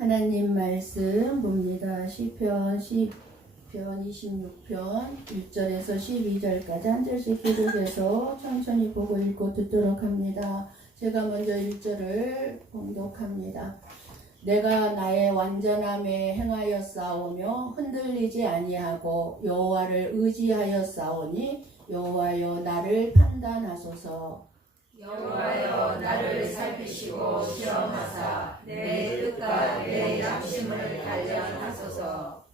하나님 말씀 봅니다. 시편 26편 1절에서 12절까지 한 절씩 기록해서 천천히 보고 읽고 듣도록 합니다. 제가 먼저 1절을 봉독합니다. 내가 나의 완전함에 행하여 싸우며 흔들리지 아니하고 여호와를 의지하여 싸우니 여호와여 나를 판단하소서. 여호와여 나를 살피시고 시험하사 내 뜻과 내 양심을 단련하소서.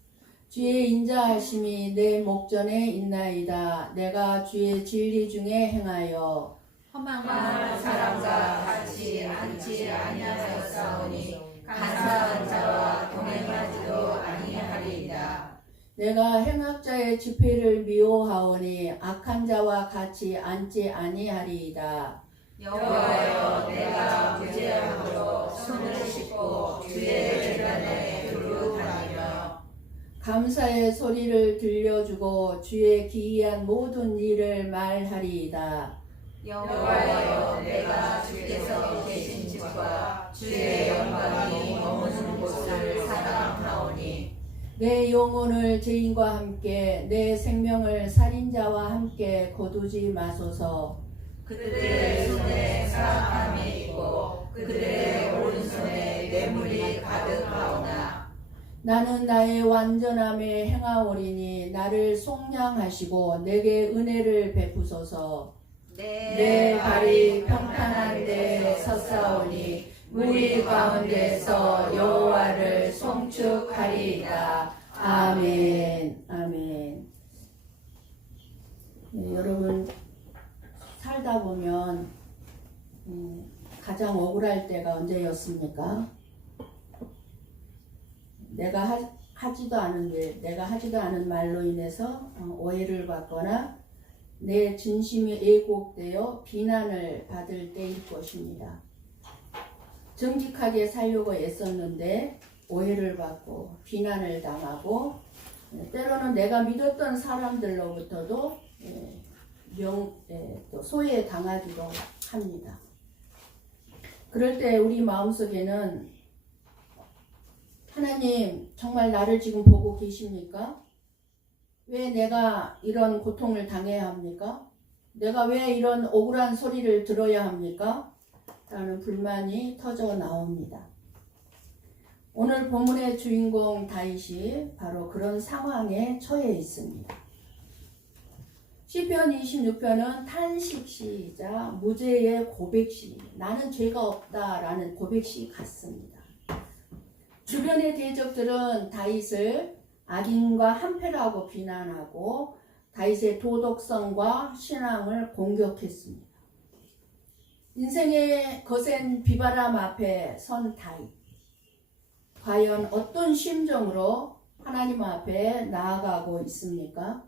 주의 인자하심이 내 목전에 있나이다. 내가 주의 진리 중에 행하여 험한 사람과 같이 앉지 아니하였사오니 간사한 자와 동행하지도 아니하리이다. 내가 행악자의 집회를 미워하오니 악한 자와 같이 앉지 아니하리이다. 여호와여 내가 무죄함으로 손을 씻고 주의 재단에 두루 다니며 감사의 소리를 들려주고 주의 기이한 모든 일을 말하리이다. 여호와여 내가 주께서 계신 집과 주의 영광이 머무는 곳을 사랑하오니 내 영혼을 죄인과 함께 내 생명을 살인자와 함께 거두지 마소서. 그들의 손에 사악함이 있고 그들의 오른손에 뇌물이 가득하오나 나는 나의 완전함에 행하오리니 나를 속량하시고 내게 은혜를 베푸소서. 내 발이 평탄한 데 섰사오니 무리 가운데서 여호와를 송축하리이다. 아멘. 아멘. 네, 여러분 살다 보면 가장 억울할 때가 언제였습니까? 내가 하지도 않은 일, 내가 하지도 않은 말로 인해서 오해를 받거나 내 진심이 왜곡되어 비난을 받을 때일 것입니다. 정직하게 살려고 애썼는데 오해를 받고 비난을 당하고 때로는 내가 믿었던 사람들로부터도 또 소외당하기도 합니다. 그럴 때 우리 마음속에는 하나님 정말 나를 지금 보고 계십니까? 왜 내가 이런 고통을 당해야 합니까? 내가 왜 이런 억울한 소리를 들어야 합니까? 라는 불만이 터져 나옵니다. 오늘 본문의 주인공 다윗이 바로 그런 상황에 처해 있습니다. 시편 26편은 탄식시이자 무죄의 고백시입니다. 나는 죄가 없다라는 고백시 같습니다. 주변의 대적들은 다윗을 악인과 한패라고 비난하고 다윗의 도덕성과 신앙을 공격했습니다. 인생의 거센 비바람 앞에 선 다윗. 과연 어떤 심정으로 하나님 앞에 나아가고 있습니까?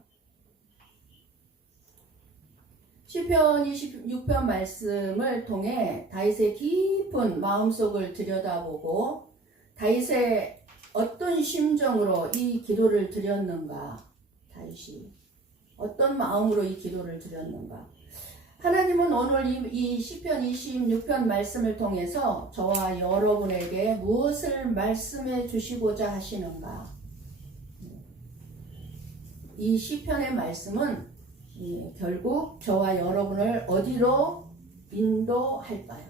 시편 26편 말씀을 통해 다윗의 깊은 마음속을 들여다보고 다윗의 어떤 심정으로 이 기도를 드렸는가? 다윗이 어떤 마음으로 이 기도를 드렸는가? 하나님은 오늘 이 시편 26편 말씀을 통해서 저와 여러분에게 무엇을 말씀해 주시고자 하시는가? 이 시편의 말씀은 결국 저와 여러분을 어디로 인도할까요?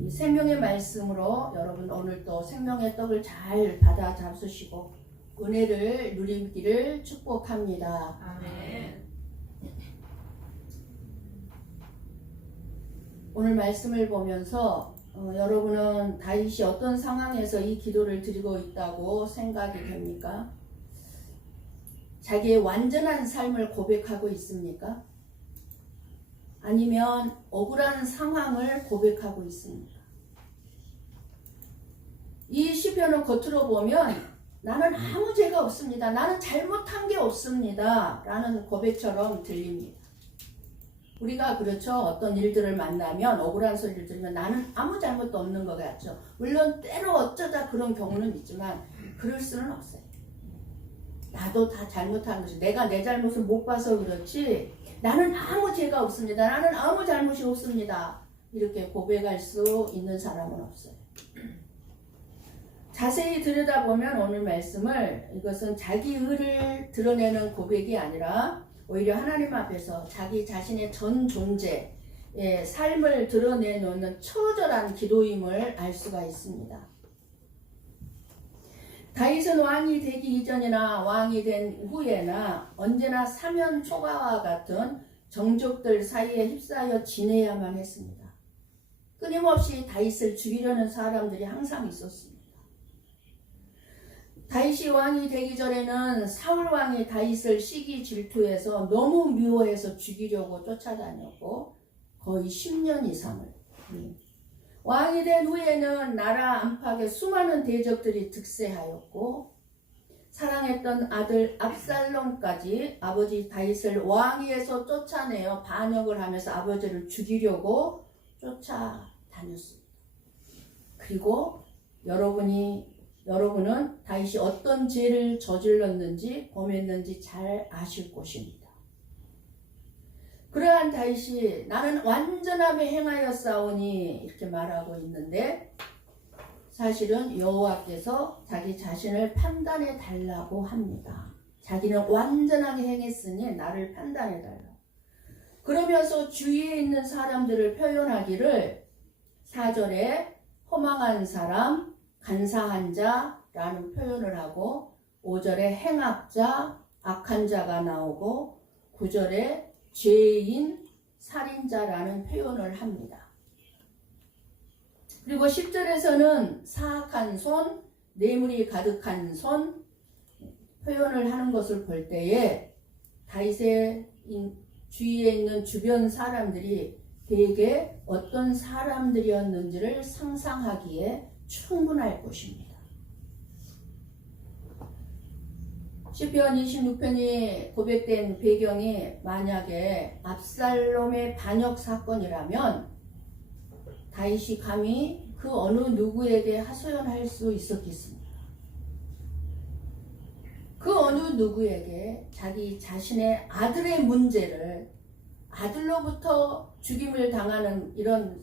이 생명의 말씀으로 여러분 오늘 또 생명의 떡을 잘 받아 잡수시고 은혜를 누리기를 축복합니다. 아멘. 오늘 말씀을 보면서 여러분은 다윗이 어떤 상황에서 이 기도를 드리고 있다고 생각이 됩니까? 자기의 완전한 삶을 고백하고 있습니까? 아니면 억울한 상황을 고백하고 있습니까? 이 시편을 겉으로 보면 나는 아무 죄가 없습니다. 나는 잘못한 게 없습니다. 라는 고백처럼 들립니다. 우리가 그렇죠. 어떤 일들을 만나면 억울한 소리를 들으면 나는 아무 잘못도 없는 것 같죠. 물론 때로 어쩌다 그런 경우는 있지만 그럴 수는 없어요. 나도 다 잘못한 것이 내가 내 잘못을 못 봐서 그렇지 나는 아무 죄가 없습니다. 나는 아무 잘못이 없습니다. 이렇게 고백할 수 있는 사람은 없어요. 자세히 들여다보면 오늘 말씀을 이것은 자기 의를 드러내는 고백이 아니라 오히려 하나님 앞에서 자기 자신의 전 존재의 삶을 드러내놓는 처절한 기도임을 알 수가 있습니다. 다윗은 왕이 되기 이전이나 왕이 된 후에나 언제나 사면 초가와 같은 정족들 사이에 휩싸여 지내야만 했습니다. 끊임없이 다윗을 죽이려는 사람들이 항상 있었습니다. 다윗이 왕이 되기 전에는 사울 왕이 다윗을 시기 질투해서 너무 미워해서 죽이려고 쫓아다녔고 거의 10년 이상을. 왕이 된 후에는 나라 안팎에 수많은 대적들이 득세하였고 사랑했던 아들 압살롬까지 아버지 다윗을 왕위에서 쫓아내어 반역을 하면서 아버지를 죽이려고 쫓아다녔습니다. 그리고 여러분은 다윗이 어떤 죄를 저질렀는지 범했는지 잘 아실 것입니다. 그러한 다윗이 나는 완전함에 행하였사오니 이렇게 말하고 있는데 사실은 여호와께서 자기 자신을 판단해 달라고 합니다. 자기는 완전하게 행했으니 나를 판단해 달라. 그러면서 주위에 있는 사람들을 표현하기를 4절에 허망한 사람, 간사한 자라는 표현을 하고 5절에 행악자, 악한 자가 나오고 9절에 죄인, 살인자라는 표현을 합니다. 그리고 10절에서는 사악한 손, 뇌물이 가득한 손 표현을 하는 것을 볼 때에 다윗의 주위에 있는 주변 사람들이 대개 어떤 사람들이었는지를 상상하기에 충분할 것입니다. 시편 26편이 고백된 배경이 만약에 압살롬의 반역 사건이라면 다윗이 감히 그 어느 누구에게 하소연할 수 있었겠습니까? 그 어느 누구에게 자기 자신의 아들의 문제를 아들로부터 죽임을 당하는 이런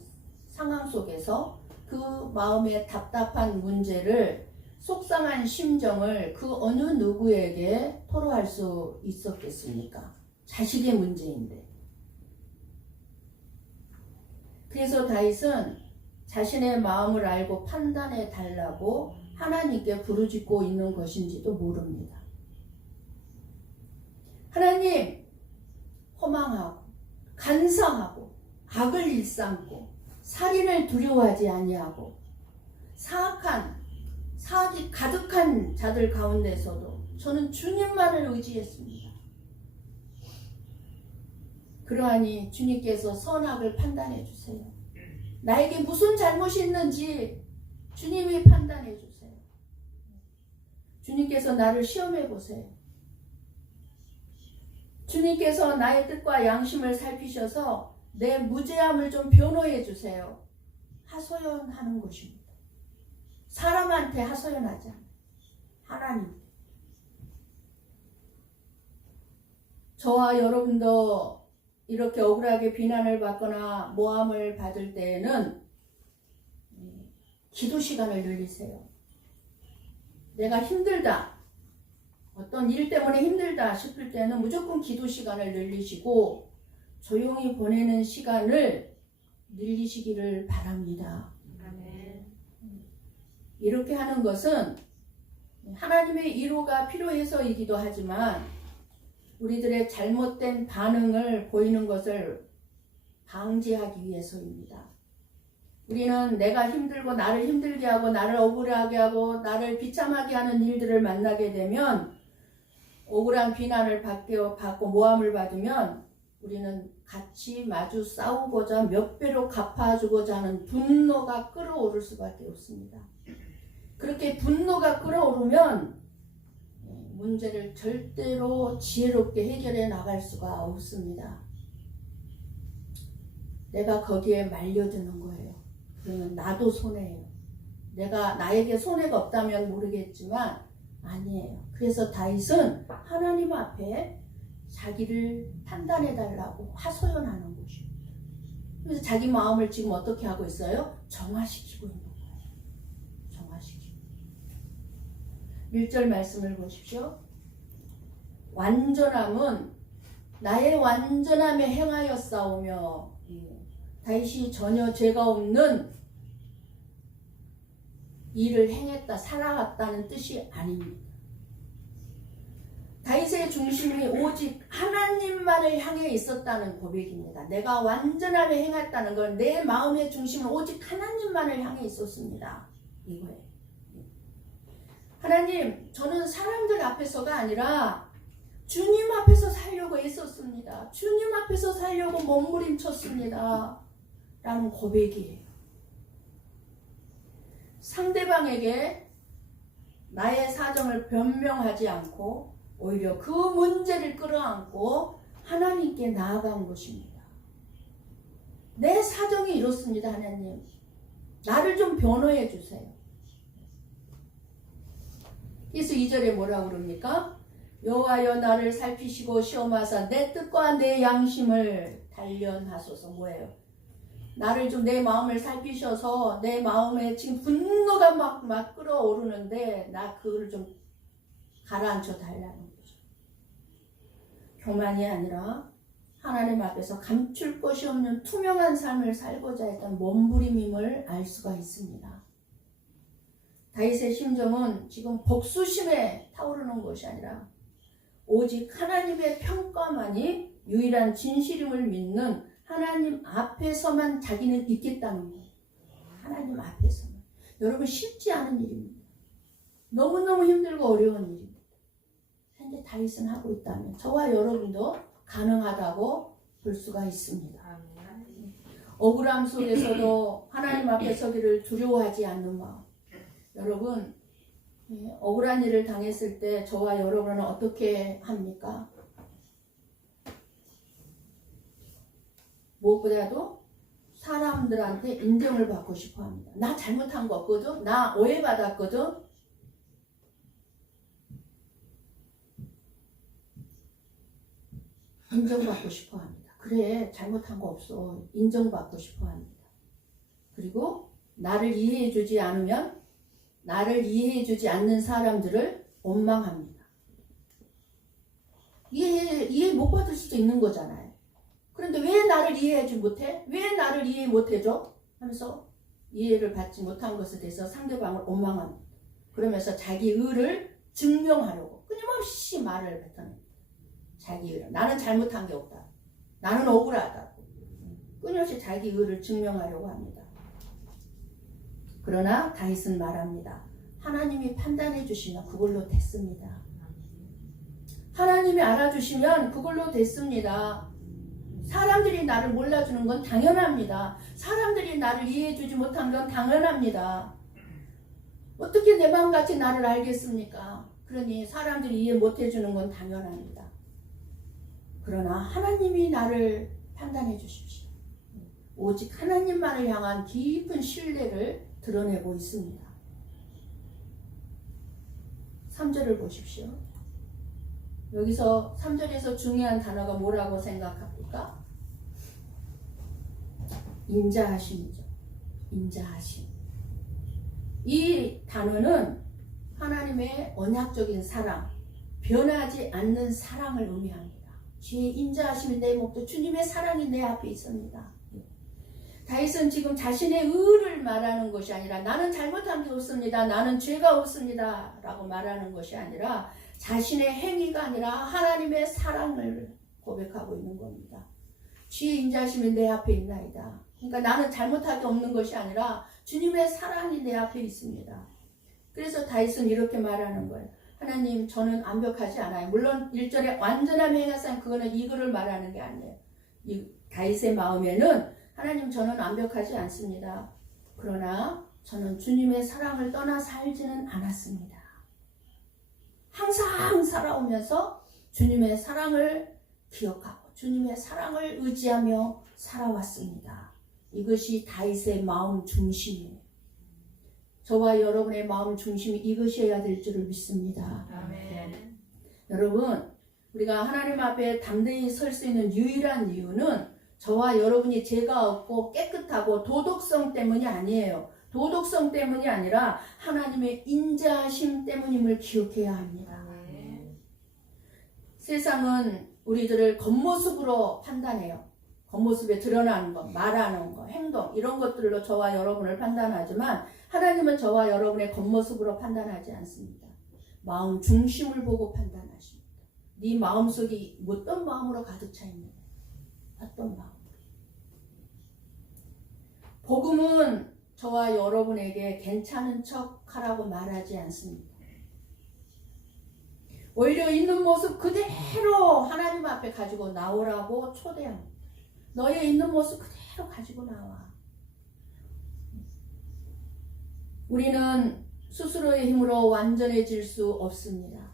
상황 속에서 그 마음의 답답한 문제를 속상한 심정을 그 어느 누구에게 토로할 수 있었겠습니까? 자식의 문제인데. 그래서 다윗은 자신의 마음을 알고 판단해 달라고 하나님께 부르짖고 있는 것인지도 모릅니다. 하나님, 허망하고 간사하고 악을 일삼고 살인을 두려워하지 아니하고 사악이 가득한 자들 가운데서도 저는 주님만을 의지했습니다. 그러하니 주님께서 선악을 판단해 주세요. 나에게 무슨 잘못이 있는지 주님이 판단해 주세요. 주님께서 나를 시험해 보세요. 주님께서 나의 뜻과 양심을 살피셔서 내 무죄함을 좀 변호해 주세요. 하소연하는 것입니다. 사람한테 하소연하지 않아요. 하나님. 저와 여러분도 이렇게 억울하게 비난을 받거나 모함을 받을 때에는 기도 시간을 늘리세요. 내가 힘들다, 어떤 일 때문에 힘들다 싶을 때는 무조건 기도 시간을 늘리시고 조용히 보내는 시간을 늘리시기를 바랍니다. 이렇게 하는 것은 하나님의 위로가 필요해서이기도 하지만 우리들의 잘못된 반응을 보이는 것을 방지하기 위해서입니다. 우리는 내가 힘들고 나를 힘들게 하고 나를 억울하게 하고 나를 비참하게 하는 일들을 만나게 되면 억울한 비난을 받고 모함을 받으면 우리는 같이 마주 싸우고자 몇 배로 갚아주고자 하는 분노가 끓어오를 수밖에 없습니다. 그렇게 분노가 끓어오르면 문제를 절대로 지혜롭게 해결해 나갈 수가 없습니다. 내가 거기에 말려드는 거예요. 그러면 나도 손해예요. 나에게 손해가 없다면 모르겠지만 아니에요. 그래서 다윗은 하나님 앞에 자기를 판단해 달라고 하소연하는 것입니다. 그래서 자기 마음을 지금 어떻게 하고 있어요? 정화시키고 있는 거예요. 1절 말씀을 보십시오. 완전함은 나의 완전함에 행하였사오며, 다윗이 전혀 죄가 없는 일을 행했다, 살아갔다는 뜻이 아닙니다. 다윗의 중심이 오직 하나님만을 향해 있었다는 고백입니다. 내가 완전함에 행했다는 건 내 마음의 중심은 오직 하나님만을 향해 있었습니다. 이거예요. 하나님, 저는 사람들 앞에서가 아니라 주님 앞에서 살려고 애썼습니다. 주님 앞에서 살려고 몸부림쳤습니다. 라는 고백이에요. 상대방에게 나의 사정을 변명하지 않고 오히려 그 문제를 끌어안고 하나님께 나아간 것입니다. 내 사정이 이렇습니다. 하나님, 나를 좀 변호해 주세요. 그래서 2절에 뭐라고 그럽니까? 여호와여 나를 살피시고 시험하사 내 뜻과 내 양심을 단련하소서. 뭐예요? 나를 좀 내 마음을 살피셔서 내 마음에 지금 분노가 막 끓어오르는데 나 그걸 좀 가라앉혀 달라는 거죠. 교만이 아니라 하나님 앞에서 감출 것이 없는 투명한 삶을 살고자 했던 몸부림임을 알 수가 있습니다. 다윗의 심정은 지금 복수심에 타오르는 것이 아니라 오직 하나님의 평가만이 유일한 진실임을 믿는 하나님 앞에서만 자기는 있겠다는 거예요. 하나님 앞에서만. 여러분, 쉽지 않은 일입니다. 너무너무 힘들고 어려운 일입니다. 현재 다윗은 하고 있다면 저와 여러분도 가능하다고 볼 수가 있습니다. 억울함 속에서도 하나님 앞에 서기를 두려워하지 않는 마음. 여러분, 억울한 일을 당했을 때 저와 여러분은 어떻게 합니까? 무엇보다도 사람들한테 인정을 받고 싶어 합니다. 나 잘못한 거 없거든? 나 오해받았거든? 인정받고 싶어 합니다. 그래, 잘못한 거 없어. 인정받고 싶어 합니다. 그리고 나를 이해해주지 않으면 나를 이해해주지 않는 사람들을 원망합니다. 이해 못 받을 수도 있는 거잖아요. 그런데 왜 나를 이해하지 못해? 왜 나를 이해 못해줘? 하면서 이해를 받지 못한 것에 대해서 상대방을 원망합니다. 그러면서 자기 의를 증명하려고 끊임없이 말을 뱉어냅니다. 자기 의를. 나는 잘못한 게 없다. 나는 억울하다. 끊임없이 자기 의를 증명하려고 합니다. 그러나 다윗은 말합니다. 하나님이 판단해 주시면 그걸로 됐습니다. 하나님이 알아주시면 그걸로 됐습니다. 사람들이 나를 몰라주는 건 당연합니다. 사람들이 나를 이해해주지 못한 건 당연합니다. 어떻게 내 마음같이 나를 알겠습니까? 그러니 사람들이 이해 못해주는 건 당연합니다. 그러나 하나님이 나를 판단해 주십시오. 오직 하나님만을 향한 깊은 신뢰를 드러내고 있습니다. 3절을 보십시오. 여기서 3절에서 중요한 단어가 뭐라고 생각합니까? 인자하심이죠. 인자하심. 이 단어는 하나님의 언약적인 사랑, 변하지 않는 사랑을 의미합니다. 주의 인자하심이 내 목도 주님의 사랑이 내 앞에 있습니다. 다윗은 지금 자신의 의를 말하는 것이 아니라 나는 잘못한 게 없습니다. 나는 죄가 없습니다. 라고 말하는 것이 아니라 자신의 행위가 아니라 하나님의 사랑을 고백하고 있는 겁니다. 주의 인자하심이 내 앞에 있나이다. 그러니까 나는 잘못한 게 없는 것이 아니라 주님의 사랑이 내 앞에 있습니다. 그래서 다윗은 이렇게 말하는 거예요. 하나님, 저는 완벽하지 않아요. 물론 1절에 완전한 행하사 그거는 이거를 말하는 게 아니에요. 이 다윗의 마음에는 하나님, 저는 완벽하지 않습니다. 그러나 저는 주님의 사랑을 떠나 살지는 않았습니다. 항상 살아오면서 주님의 사랑을 기억하고 주님의 사랑을 의지하며 살아왔습니다. 이것이 다윗의 마음 중심이에요. 저와 여러분의 마음 중심이 이것이어야 될 줄을 믿습니다. 아멘. 여러분, 우리가 하나님 앞에 담대히 설 수 있는 유일한 이유는 저와 여러분이 죄가 없고 깨끗하고 도덕성 때문이 아니에요. 도덕성 때문이 아니라 하나님의 인자하심 때문임을 기억해야 합니다. 세상은 우리들을 겉모습으로 판단해요. 겉모습에 드러나는 것, 말하는 것, 행동 이런 것들로 저와 여러분을 판단하지만 하나님은 저와 여러분의 겉모습으로 판단하지 않습니다. 마음 중심을 보고 판단하십니다. 네 마음속이 어떤 마음으로 가득 차 있느냐. 어떤 마음. 복음은 저와 여러분에게 괜찮은 척 하라고 말하지 않습니다. 오히려 있는 모습 그대로 하나님 앞에 가지고 나오라고 초대합니다. 너의 있는 모습 그대로 가지고 나와. 우리는 스스로의 힘으로 완전해질 수 없습니다.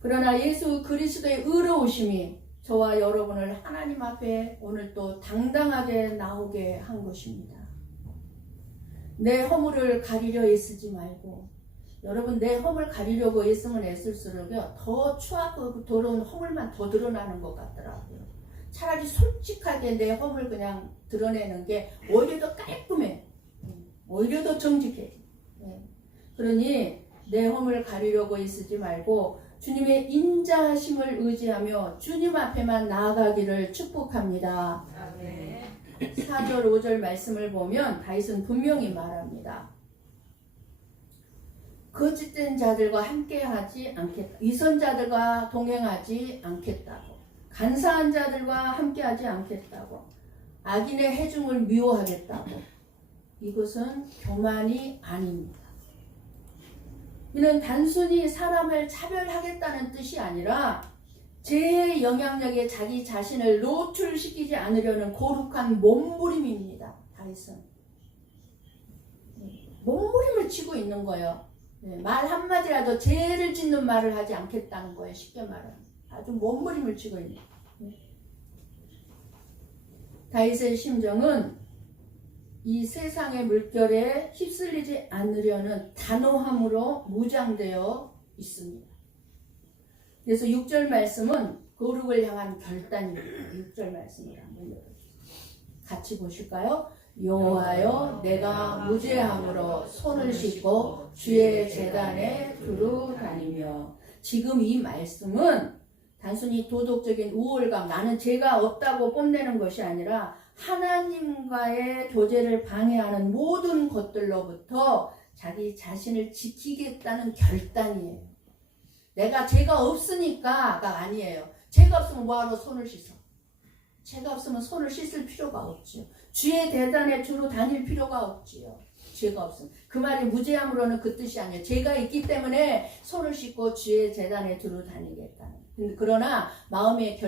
그러나 예수 그리스도의 의로우심이 저와 여러분을 하나님 앞에 오늘 또 당당하게 나오게 한 것입니다. 내 허물을 가리려 애쓰지 말고, 여러분 내 허물 가리려고 애쓰면 애쓸수록 더 추하고 더러운 허물만 더 드러나는 것 같더라고요. 차라리 솔직하게 내 허물 그냥 드러내는 게 오히려 더 깔끔해. 오히려 더 정직해. 그러니 내 허물 가리려고 애쓰지 말고 주님의 인자하심을 의지하며 주님 앞에만 나아가기를 축복합니다. 4절 5절 말씀을 보면 다윗은 분명히 말합니다. 거짓된 자들과 함께하지 않겠다. 위선자들과 동행하지 않겠다고. 간사한 자들과 함께하지 않겠다고. 악인의 해중을 미워하겠다고. 이것은 교만이 아닙니다. 이는 단순히 사람을 차별하겠다는 뜻이 아니라 죄의 영향력에 자기 자신을 노출시키지 않으려는 거룩한 몸부림입니다. 다윗은 몸부림을 치고 있는 거예요. 말 한마디라도 죄를 짓는 말을 하지 않겠다는 거예요. 쉽게 말하면 아주 몸부림을 치고 있는 거예요. 다윗의 심정은 이 세상의 물결에 휩쓸리지 않으려는 단호함으로 무장되어 있습니다. 그래서 6절 말씀은 거룩을 향한 결단입니다. 6절 말씀을 한번 열어주세요. 같이 보실까요? 여호와여 내가 무죄함으로 손을 씻고 주의 제단에 두루 다니며. 지금 이 말씀은 단순히 도덕적인 우월감, 나는 죄가 없다고 뽐내는 것이 아니라 하나님과의 교제를 방해하는 모든 것들로부터 자기 자신을 지키겠다는 결단이에요. 내가 죄가 없으니까가 아니에요. 죄가 없으면 뭐하러 손을 씻어? 죄가 없으면 손을 씻을 필요가 없지요. 주의 대단에 주로 다닐 필요가 없지요. 죄가 없으면. 그 말이 무죄함으로는 그 뜻이 아니에요. 죄가 있기 때문에 손을 씻고 주의 제단에 두루 다니겠다는. 그러나 마음의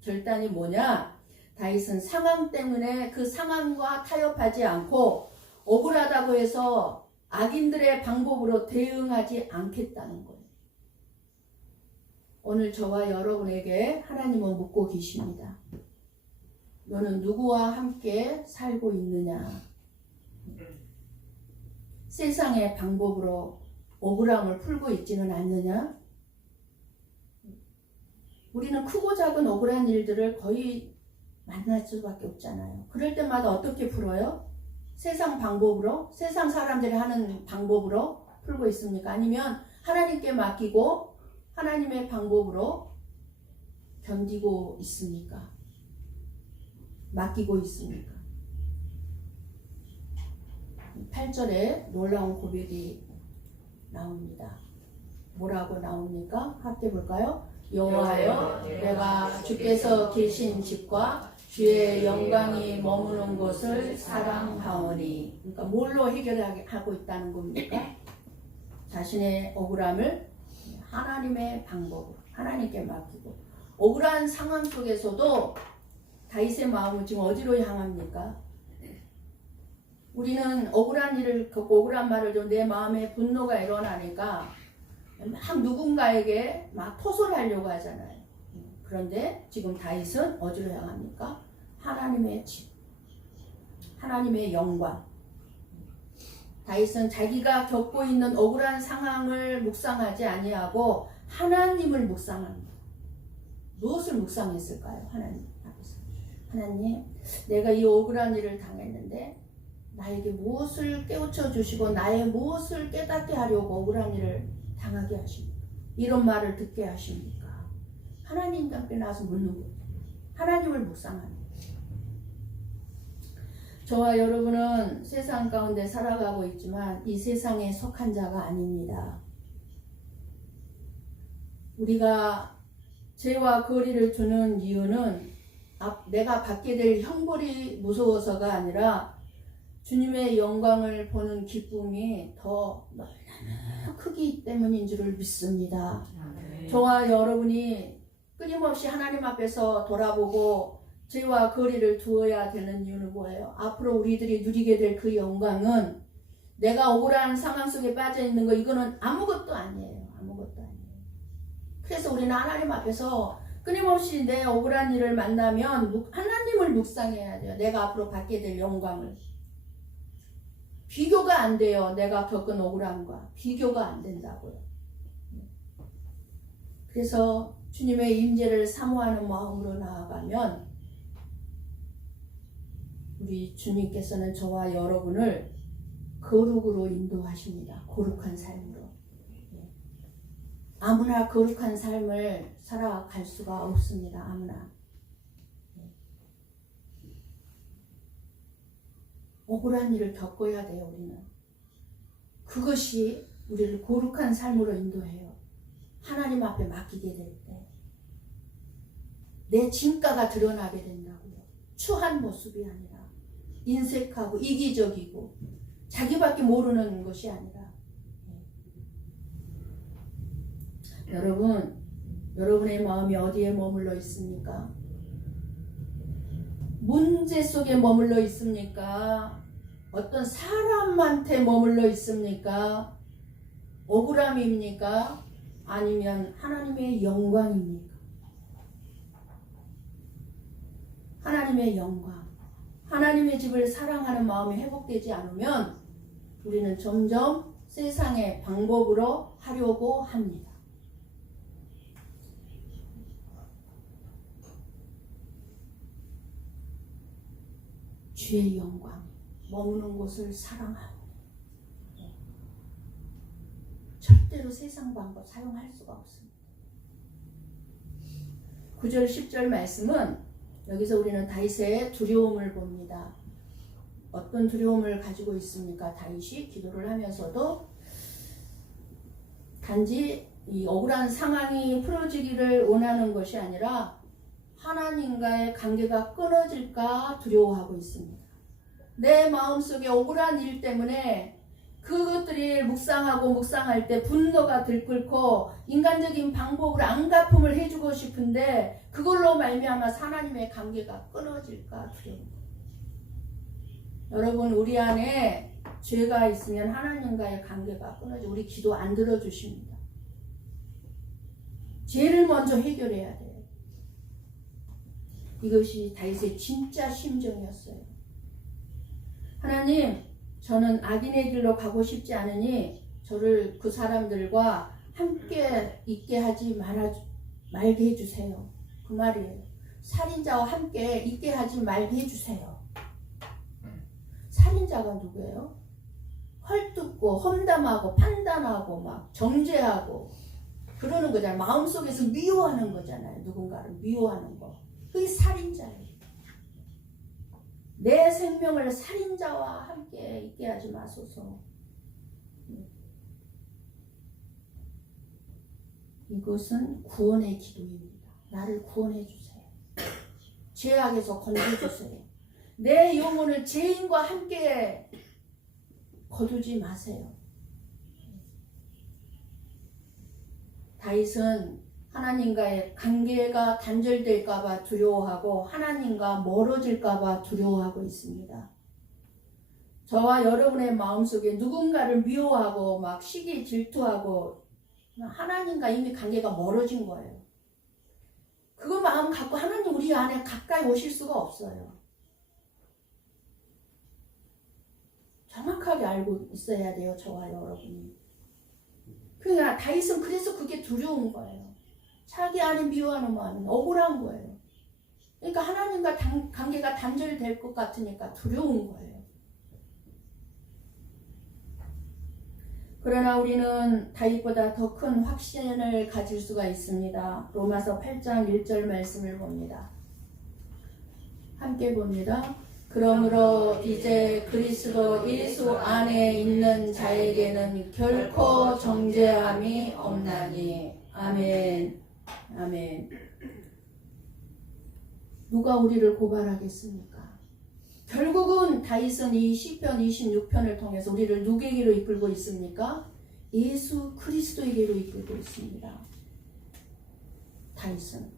결단이 뭐냐? 다윗은 상황 때문에 그 상황과 타협하지 않고 억울하다고 해서 악인들의 방법으로 대응하지 않겠다는 거예요. 오늘 저와 여러분에게 하나님은 묻고 계십니다. 너는 누구와 함께 살고 있느냐? 세상의 방법으로 억울함을 풀고 있지는 않느냐? 우리는 크고 작은 억울한 일들을 거의 만날 수밖에 없잖아요. 그럴 때마다 어떻게 풀어요? 세상 방법으로? 세상 사람들이 하는 방법으로 풀고 있습니까? 아니면 하나님께 맡기고 하나님의 방법으로 견디고 있습니까? 맡기고 있습니까? 8절에 놀라운 고백이 나옵니다. 뭐라고 나옵니까? 함께 볼까요? 여호와여 내가 주께서 계신 집과 주의 영광이 머무는 곳을 사랑하오니. 그러니까 뭘로 해결하고 있다는 겁니까? 자신의 억울함을 하나님의 방법으로 하나님께 맡기고. 억울한 상황 속에서도 다윗의 마음은 지금 어디로 향합니까? 우리는 억울한 일을 겪고 억울한 말을 좀 내 마음에 분노가 일어나니까 막 누군가에게 막 토설을 하려고 하잖아요. 그런데 지금 다윗은 어디로 향합니까? 하나님의 집, 하나님의 영광. 다윗은 자기가 겪고 있는 억울한 상황을 묵상하지 아니하고 하나님을 묵상합니다. 무엇을 묵상했을까요? 하나님 앞에서. 하나님, 내가 이 억울한 일을 당했는데 나에게 무엇을 깨우쳐 주시고 나의 무엇을 깨닫게 하려고 억울한 일을 당하게 하십니까? 이런 말을 듣게 하십니까? 하나님 앞에 나와서 묻는 거예요. 하나님을 묵상하는 거예요. 저와 여러분은 세상 가운데 살아가고 있지만 이 세상에 속한 자가 아닙니다. 우리가 죄와 거리를 두는 이유는 내가 받게 될 형벌이 무서워서가 아니라 주님의 영광을 보는 기쁨이 더 너무나 크기 때문인 줄을 믿습니다. 저와 여러분이 끊임없이 하나님 앞에서 돌아보고 죄와 거리를 두어야 되는 이유는 뭐예요? 앞으로 우리들이 누리게 될 그 영광은 내가 억울한 상황 속에 빠져 있는 거 이거는 아무것도 아니에요. 아무것도 아니에요. 그래서 우리는 하나님 앞에서 끊임없이 내 억울한 일을 만나면 하나님을 묵상해야 돼요. 내가 앞으로 받게 될 영광을. 비교가 안 돼요. 내가 겪은 억울함과 비교가 안 된다고요. 그래서 주님의 임재를 사모하는 마음으로 나아가면 우리 주님께서는 저와 여러분을 거룩으로 인도하십니다. 거룩한 삶으로. 아무나 거룩한 삶을 살아갈 수가 없습니다. 아무나. 억울한 일을 겪어야 돼요. 우리는. 그것이 우리를 거룩한 삶으로 인도해요. 하나님 앞에 맡기게 될 때. 내 진가가 드러나게 된다고요. 추한 모습이 아니라 인색하고 이기적이고 자기밖에 모르는 것이 아니라. 여러분의 마음이 어디에 머물러 있습니까? 문제 속에 머물러 있습니까? 어떤 사람한테 머물러 있습니까? 억울함입니까? 아니면 하나님의 영광입니까? 하나님의 영광. 하나님의 집을 사랑하는 마음이 회복되지 않으면 우리는 점점 세상의 방법으로 하려고 합니다. 주의 영광, 머무는 곳을 사랑하고 절대로 세상 방법 사용할 수가 없습니다. 9절 10절 말씀은 여기서 우리는 다윗의 두려움을 봅니다. 어떤 두려움을 가지고 있습니까? 다윗이 기도를 하면서도 단지 이 억울한 상황이 풀어지기를 원하는 것이 아니라 하나님과의 관계가 끊어질까 두려워하고 있습니다. 내 마음속에 억울한 일 때문에 그것들이 묵상할 때 분노가 들끓고 인간적인 방법으로 안갚음을 해주고 싶은데 그걸로 말미암아 하나님의 관계가 끊어질까 두려워합니다. 여러분, 우리 안에 죄가 있으면 하나님과의 관계가 끊어져 우리 기도 안 들어주십니다. 죄를 먼저 해결해야 돼요. 이것이 다윗의 진짜 심정이었어요. 하나님, 저는 악인의 길로 가고 싶지 않으니 저를 그 사람들과 함께 있게 하지 말게 해주세요. 그 말이에요. 살인자와 함께 있게 하지 말게 해주세요. 살인자가 누구예요? 헐뜯고 험담하고 판단하고 막 정죄하고 그러는 거잖아요. 마음속에서 미워하는 거잖아요. 누군가를 미워하는 거. 그게 살인자예요. 내 생명을 살인자와 함께 있게 하지 마소서. 이것은 구원의 기도입니다. 나를 구원해 주세요. 죄악에서 건져주세요. 내 영혼을 죄인과 함께 거두지 마세요. 다윗은 하나님과의 관계가 단절될까봐 두려워하고 하나님과 멀어질까봐 두려워하고 있습니다. 저와 여러분의 마음속에 누군가를 미워하고 막 시기 질투하고 하나님과 이미 관계가 멀어진 거예요. 그거 마음 갖고 하나님 우리 안에 가까이 오실 수가 없어요. 정확하게 알고 있어야 돼요. 저와 여러분이. 그러니까 다윗은 그래서 그게 두려운 거예요. 자기 안에 미워하는 마음은 억울한 거예요. 그러니까 하나님과 관계가 단절될 것 같으니까 두려운 거예요. 그러나 우리는 다윗보다 더 큰 확신을 가질 수가 있습니다. 로마서 8장 1절 말씀을 봅니다. 함께 봅니다. 그러므로 이제 그리스도 예수 안에 있는 자에게는 결코 정죄함이 없나니. 아멘. 아멘. 누가 우리를 고발하겠습니까? 결국은 다윗은 이 시편 26편을 통해서 우리를 누구에게로 이끌고 있습니까? 예수 그리스도에게로 이끌고 있습니다. 다윗은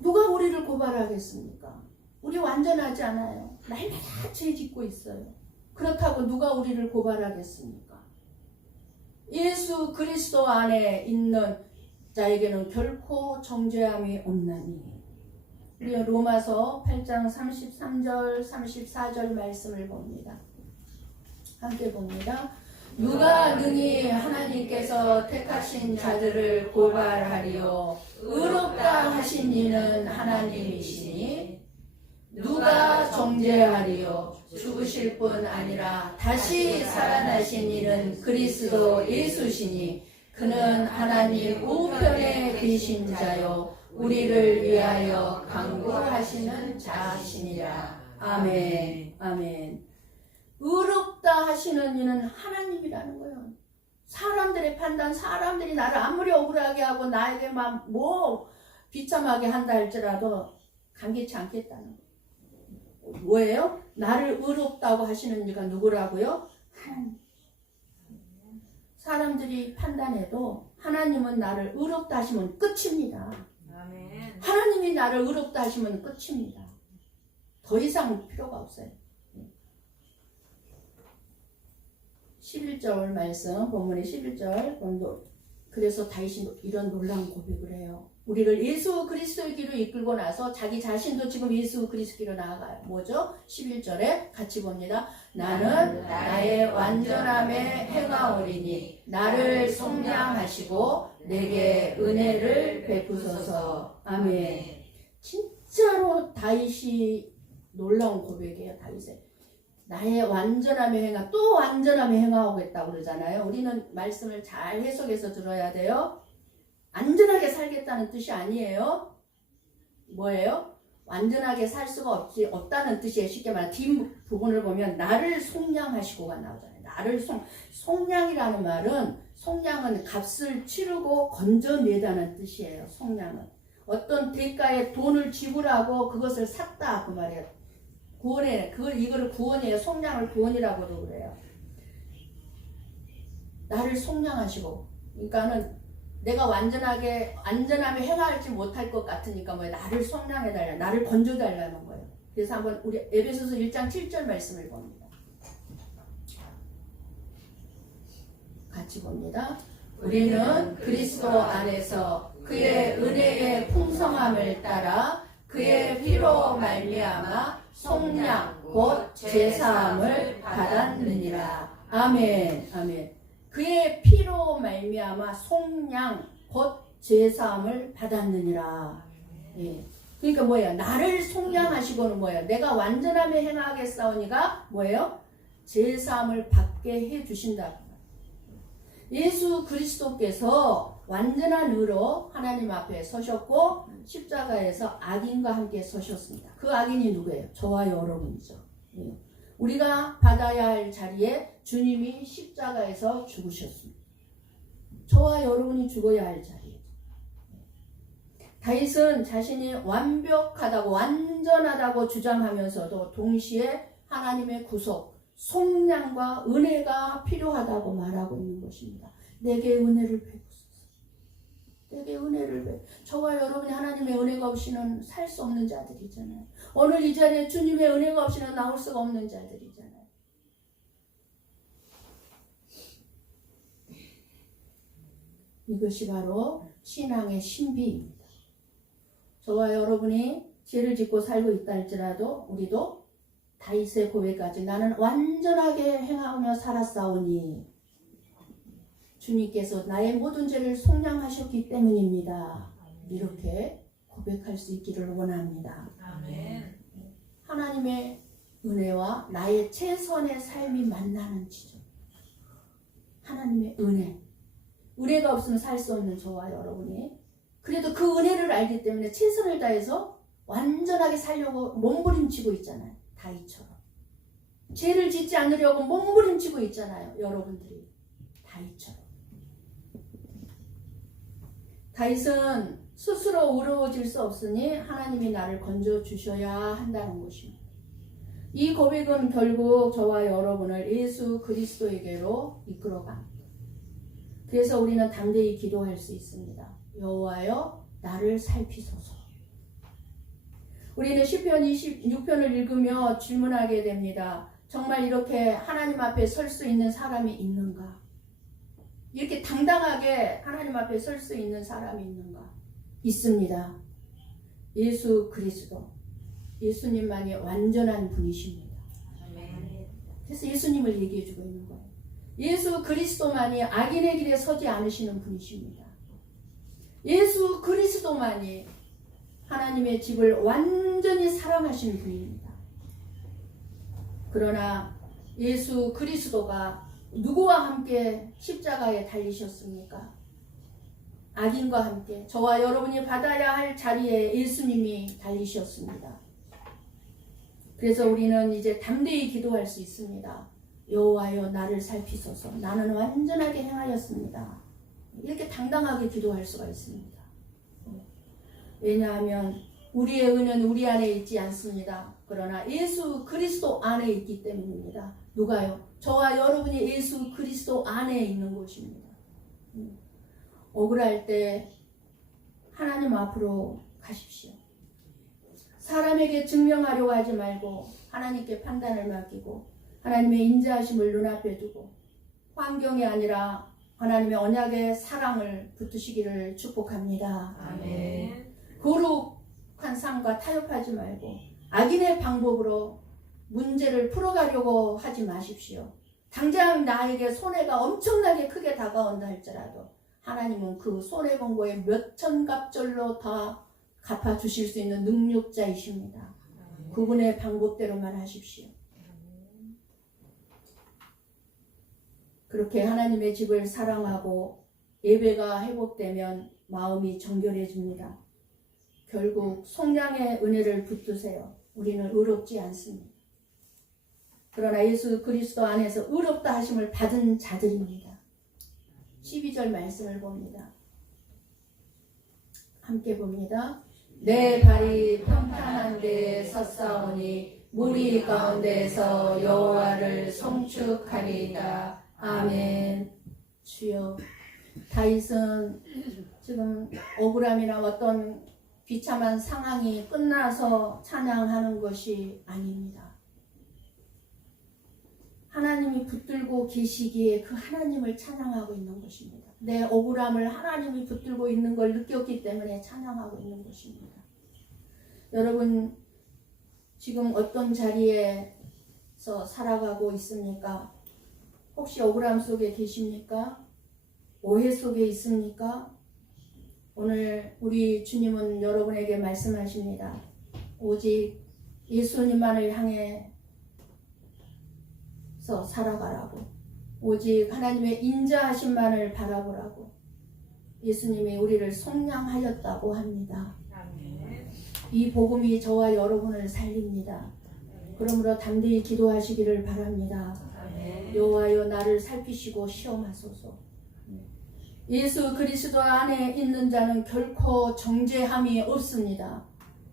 누가 우리를 고발하겠습니까? 우리 완전하지 않아요. 날마다 죄 짓고 있어요. 그렇다고 누가 우리를 고발하겠습니까? 예수 그리스도 안에 있는 자에게는 결코 정죄함이 없나니. 우리 로마서 8장 33절 34절 말씀을 봅니다. 함께 봅니다. 누가 능히 하나님께서 택하신 자들을 고발하리요 의롭다 하신 이는 하나님이시니 누가 정죄하리요 죽으실 뿐 아니라 다시 살아나신 이는 그리스도 예수시니 그는 하나님 우편에 계신 자요 우리를 위하여 간구하시는 자시니라. 아멘. 아멘. 의롭다 하시는 이는 하나님이라는 거예요. 사람들의 판단, 사람들이 나를 아무리 억울하게 하고 나에게만 비참하게 한다 할지라도 감기치 않겠다는 거예요. 뭐예요? 나를 의롭다고 하시는 이가 누구라고요? 하나님. 사람들이 판단해도 하나님은 나를 의롭다 하시면 끝입니다. 하나님이 나를 의롭다 하시면 끝입니다. 더 이상 필요가 없어요. 11절 말씀, 본문의 11절. 그래서 다윗이 이런 놀라운 고백을 해요. 우리를 예수 그리스도의 길로 이끌고 나서 자기 자신도 지금 예수 그리스도로 나아가요. 뭐죠? 11절에 같이 봅니다. 나는 나의 완전함에 행하오리니 나를 속량하시고 내게 은혜를 베푸소서. 아멘. 진짜로 다윗이 놀라운 고백이에요. 다윗의 나의 완전함에 행하, 또 완전함에 행하오겠다고 그러잖아요. 우리는 말씀을 잘 해석해서 들어야 돼요. 안전하게 살겠다는 뜻이 아니에요. 뭐예요? 완전하게 살 수가 없다는 뜻이에요. 쉽게 말하면 뒷부분을 보면 나를 속량하시고가 나오잖아요. 나를 속량이라는 말은, 속량은 값을 치르고 건져내다는 뜻이에요. 속량은 어떤 대가에 돈을 지불하고 그것을 샀다 그 말이에요. 구원에 이거를 구원이에요. 속량을 구원이라고도 그래요. 나를 속량하시고, 그러니까는 내가 완전함에 행하지 못할 것 같으니까 나를 속량해달라, 나를 건져달라는 거예요. 그래서 한번 우리 에베소서 1장 7절 말씀을 봅니다. 같이 봅니다. 우리는 그리스도 안에서 그의 은혜의 풍성함을 따라 그의 피로 말미암아 속량 곧 제사함을 받았느니라. 아멘. 아멘. 그의 피로 말미암아 속량 곧 제사함을 받았느니라. 예. 그러니까 뭐예요? 나를 속량하시고는 뭐예요? 내가 완전함에 행하겠사오니가 뭐예요? 제사함을 받게 해주신다. 예수 그리스도께서 완전한 의로 하나님 앞에 서셨고 십자가에서 악인과 함께 서셨습니다. 그 악인이 누구예요? 저와 여러분이죠. 예. 우리가 받아야 할 자리에 주님이 십자가에서 죽으셨습니다. 저와 여러분이 죽어야 할 자리예요. 다윗은 자신이 완벽하다고 완전하다고 주장하면서도 동시에 하나님의 구속, 속량과 은혜가 필요하다고 말하고 있는 것입니다. 내게 은혜를 베푸소서. 내게 은혜를 베푸소서. 저와 여러분이 하나님의 은혜가 없이는 살 수 없는 자들이잖아요. 오늘 이 자리에 주님의 은혜가 없이는 나올 수가 없는 자들이잖아요. 이것이 바로 신앙의 신비입니다. 저와 여러분이 죄를 짓고 살고 있다 할지라도 우리도 다윗의 고백까지 나는 완전하게 행하며 살았사오니 주님께서 나의 모든 죄를 속량하셨기 때문입니다. 이렇게 고백할 수 있기를 원합니다. 아멘. 하나님의 은혜와 나의 최선의 삶이 만나는 지점. 하나님의 은혜가 없으면 살 수 없는 저와 여러분이 그래도 그 은혜를 알기 때문에 최선을 다해서 완전하게 살려고 몸부림치고 있잖아요. 다윗처럼 죄를 짓지 않으려고 몸부림치고 있잖아요. 여러분들이 다윗처럼. 다윗은 스스로 의로워질 수 없으니 하나님이 나를 건져 주셔야 한다는 것입니다. 이 고백은 결국 저와 여러분을 예수 그리스도에게로 이끌어갑니다. 그래서 우리는 담대히 기도할 수 있습니다. 여호와여 나를 살피소서. 우리는 시편 26편을 읽으며 질문하게 됩니다. 정말 이렇게 하나님 앞에 설 수 있는 사람이 있는가? 이렇게 당당하게 하나님 앞에 설 수 있는 사람이 있는가? 있습니다. 예수 그리스도. 예수님만이 완전한 분이십니다. 그래서 예수님을 얘기해 주고 있는 거예요. 예수 그리스도만이 악인의 길에 서지 않으시는 분이십니다. 예수 그리스도만이 하나님의 집을 완전히 사랑하시는 분입니다. 그러나 예수 그리스도가 누구와 함께 십자가에 달리셨습니까? 악인과 함께 저와 여러분이 받아야 할 자리에 예수님이 달리셨습니다. 그래서 우리는 이제 담대히 기도할 수 있습니다. 여호와여 나를 살피소서. 나는 완전하게 행하였습니다. 이렇게 당당하게 기도할 수가 있습니다. 왜냐하면 우리의 은은 우리 안에 있지 않습니다. 그러나 예수 그리스도 안에 있기 때문입니다. 누가요? 저와 여러분이 예수 그리스도 안에 있는 것입니다. 억울할 때 하나님 앞으로 가십시오. 사람에게 증명하려고 하지 말고 하나님께 판단을 맡기고 하나님의 인자하심을 눈앞에 두고 환경이 아니라 하나님의 언약의 사랑을 붙드시기를 축복합니다. 아멘. 거룩한 삶과 타협하지 말고 악인의 방법으로 문제를 풀어가려고 하지 마십시오. 당장 나에게 손해가 엄청나게 크게 다가온다 할지라도 하나님은 그 손해본 거에 몇천갑절로 다 갚아주실 수 있는 능력자이십니다. 그분의 방법대로만 하십시오. 그렇게 하나님의 집을 사랑하고 예배가 회복되면 마음이 정결해집니다. 결국 속량의 은혜를 붙드세요. 우리는 의롭지 않습니다. 그러나 예수 그리스도 안에서 의롭다 하심을 받은 자들입니다. 12절 말씀을 봅니다. 함께 봅니다. 내 발이 평탄한 데에 섰사오니 무리 가운데서 여호와를 송축하리이다. 아멘. 주여. 다윗은 지금 억울함이나 어떤 비참한 상황이 끝나서 찬양하는 것이 아닙니다. 하나님이 붙들고 계시기에 그 하나님을 찬양하고 있는 것입니다. 내 억울함을 하나님이 붙들고 있는 걸 느꼈기 때문에 찬양하고 있는 것입니다. 여러분 지금 어떤 자리에서 살아가고 있습니까? 혹시 억울함 속에 계십니까? 오해 속에 있습니까? 오늘 우리 주님은 여러분에게 말씀하십니다. 오직 예수님만을 향해서 살아가라고, 오직 하나님의 인자하심만을 바라보라고 예수님이 우리를 속량하였다고 합니다. 이 복음이 저와 여러분을 살립니다. 그러므로 담대히 기도하시기를 바랍니다. 여호와여 나를 살피시고 시험하소서. 예수 그리스도 안에 있는 자는 결코 정죄함이 없습니다.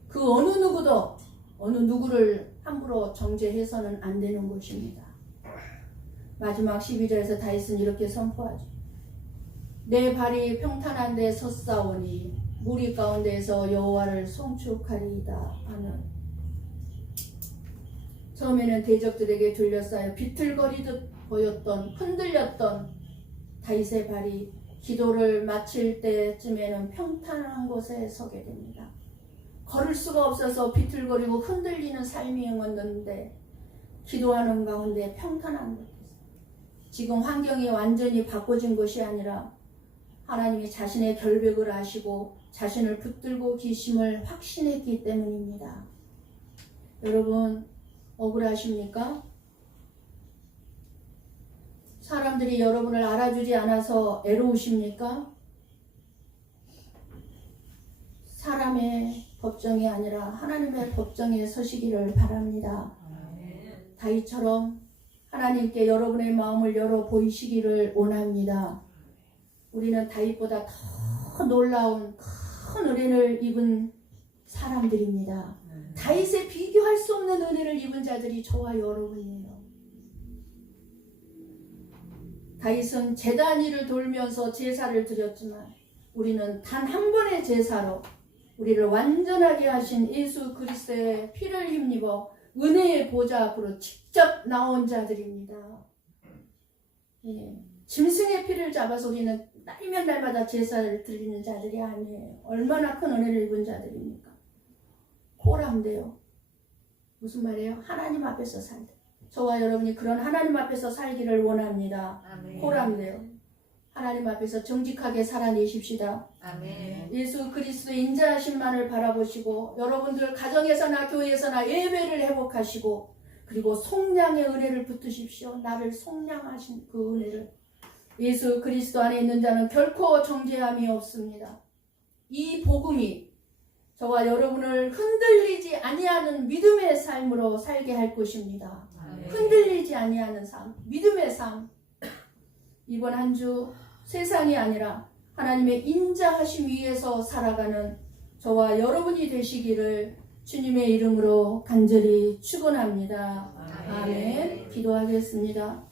그 어느 누구도 어느 누구를 함부로 정죄해서는 안 되는 것입니다. 마지막 12절에서 다윗은 이렇게 선포하죠. 내 발이 평탄한 데 섰사오니 무리 가운데에서 여호와를 송축하리이다 하는, 처음에는 대적들에게 둘러싸여 비틀거리듯 보였던, 흔들렸던 다윗의 발이 기도를 마칠 때쯤에는 평탄한 곳에 서게 됩니다. 걸을 수가 없어서 비틀거리고 흔들리는 삶이었는데 기도하는 가운데 평탄한 곳. 지금 환경이 완전히 바꿔진 것이 아니라 하나님이 자신의 결백을 아시고 자신을 붙들고 계심을 확신했기 때문입니다. 여러분 억울하십니까? 사람들이 여러분을 알아주지 않아서 애로우십니까? 사람의 법정이 아니라 하나님의 법정에 서시기를 바랍니다. 다윗처럼 하나님께 여러분의 마음을 열어 보이시기를 원합니다. 우리는 다윗보다 더 놀라운 큰 은혜를 입은 사람들입니다. 다윗에 비교할 수 없는 은혜를 입은 자들이 저와 여러분이에요. 다윗은 제단 위를 돌면서 제사를 드렸지만 우리는 단 한 번의 제사로 우리를 완전하게 하신 예수 그리스도의 피를 힘입어 은혜의 보좌 앞으로 직접 나온 자들입니다. 예, 짐승의 피를 잡아서 우리는 날이면 날마다 제사를 드리는 자들이 아니에요. 얼마나 큰 은혜를 입은 자들입니까? 호람돼요. 무슨 말이에요? 하나님 앞에서 살다. 저와 여러분이 그런 하나님 앞에서 살기를 원합니다. 호람돼요. 하나님 앞에서 정직하게 살아내십시다. 아멘. 예수 그리스도의 인자하심만을 바라보시고 여러분들 가정에서나 교회에서나 예배를 회복하시고 그리고 속량의 은혜를 붙드십시오. 나를 속량하신 그 은혜를. 예수 그리스도 안에 있는 자는 결코 정죄함이 없습니다. 이 복음이 저와 여러분을 흔들리지 아니하는 믿음의 삶으로 살게 할 것입니다. 아멘. 흔들리지 아니하는 삶, 믿음의 삶. 이번 한 주 세상이 아니라 하나님의 인자하심 위에서 살아가는 저와 여러분이 되시기를 주님의 이름으로 간절히 축원합니다. 아멘. 기도하겠습니다.